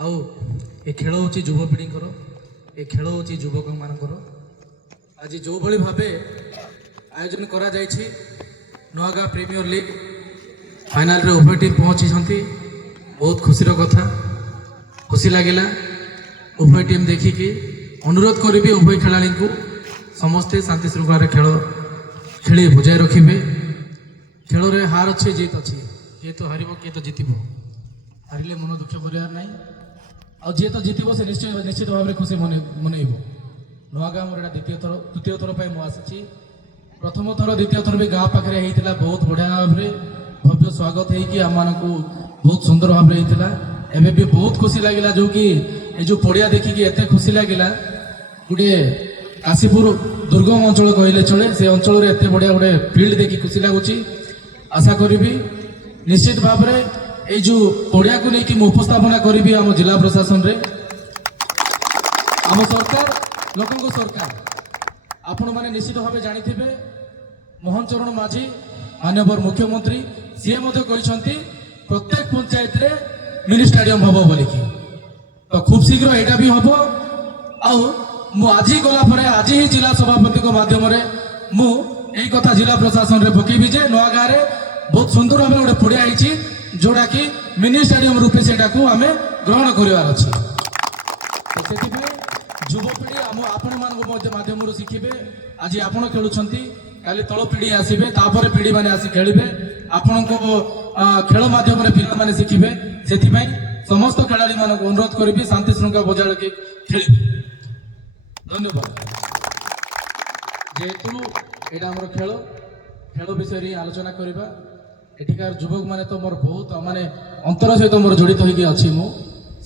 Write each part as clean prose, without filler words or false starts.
आउ ए खेल हूँ युवपीढ़ी ए खेल हूँ युवक मानकर आज जो भली भावे आयोजन करा जायछि नुआगाँ प्रीमियर लीग फाइनाल रे उभय टीम पहुंची बहुत खुशी कथा खुशी लगिला उभय टीम देखिकी अनुरोध करी उभय खेला को समस्ते शांति श्रृंखला खेल खेली बजाय रखिए खेल रे हार अच्छे जीत अच्छी किए तो हार किए तो जीत हारे मन दुख करार ना आ जी तो जीत से निश्चित भाव में खुशी मनइब नुआगाँ मोर द्वितीय थर पर मुझे प्रथम थर द्वितीय थर भी गाँव पाखे होता बहुत बढ़िया भाव में भव्य स्वागत होम बहुत सुंदर भाव में होता एवं भी बहुत खुशी लगे जो कि जो पड़िया देखिकी एत खुशी लगे गोटे काशीपुर दुर्गम अंचल कहले चले से अंचल एत बढ़िया गोटे फिल्ड देखी खुशी लगुच आशा करी निश्चित भाव में ये जो पड़िया को लेकिन मैं उपस्थापना करी आम जिला प्रशासन रे आम सरकार लोकों सरकार आपण मैंने निश्चित भाव जानी मोहन चरण माझी माननीय मुख्यमंत्री सी प्रत्येक पंचायत रे मिनी स्टेडियम हम बोलिकी तो खूब शीघ्र यहाँ भी हम आज गला आज ही जिला सभापति माध्यम मुझे कथा जिला प्रशासन रे पकेबी जे नुआगाँ रे बहुत सुंदर भाव गोटे पड़िया होती जोड़ा कि मिनी स्टेडियम रूपे से आम ग्रहण करार अच्छे युवपीढ़ी आपण माध्यम शिखे आज आपण खेलुंट काली तल पीढ़ी आसबे तापर पीढ़ी मैंने आसी खेलिए आपण खेल माध्यम पिला माने शिखे से समस्त खेलाड़ी मान अनुरोध करी शांति श्रृंखला बजाय रखी खेल धन्यवाद जेहेतु यहाँ आम खेल खेल विषय आलोचना करवा एठिकार युवक माने तो मोर बहुत माने अंतर सहित मोर जड़ित होगी अच्छी मु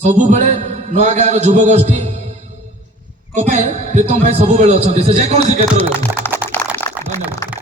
सबु बेले नुआगाँ युवगोष्ठी प्रीतम भाई सबु बेले अच्छा से जेकोसी क्षेत्र में धन्यवाद।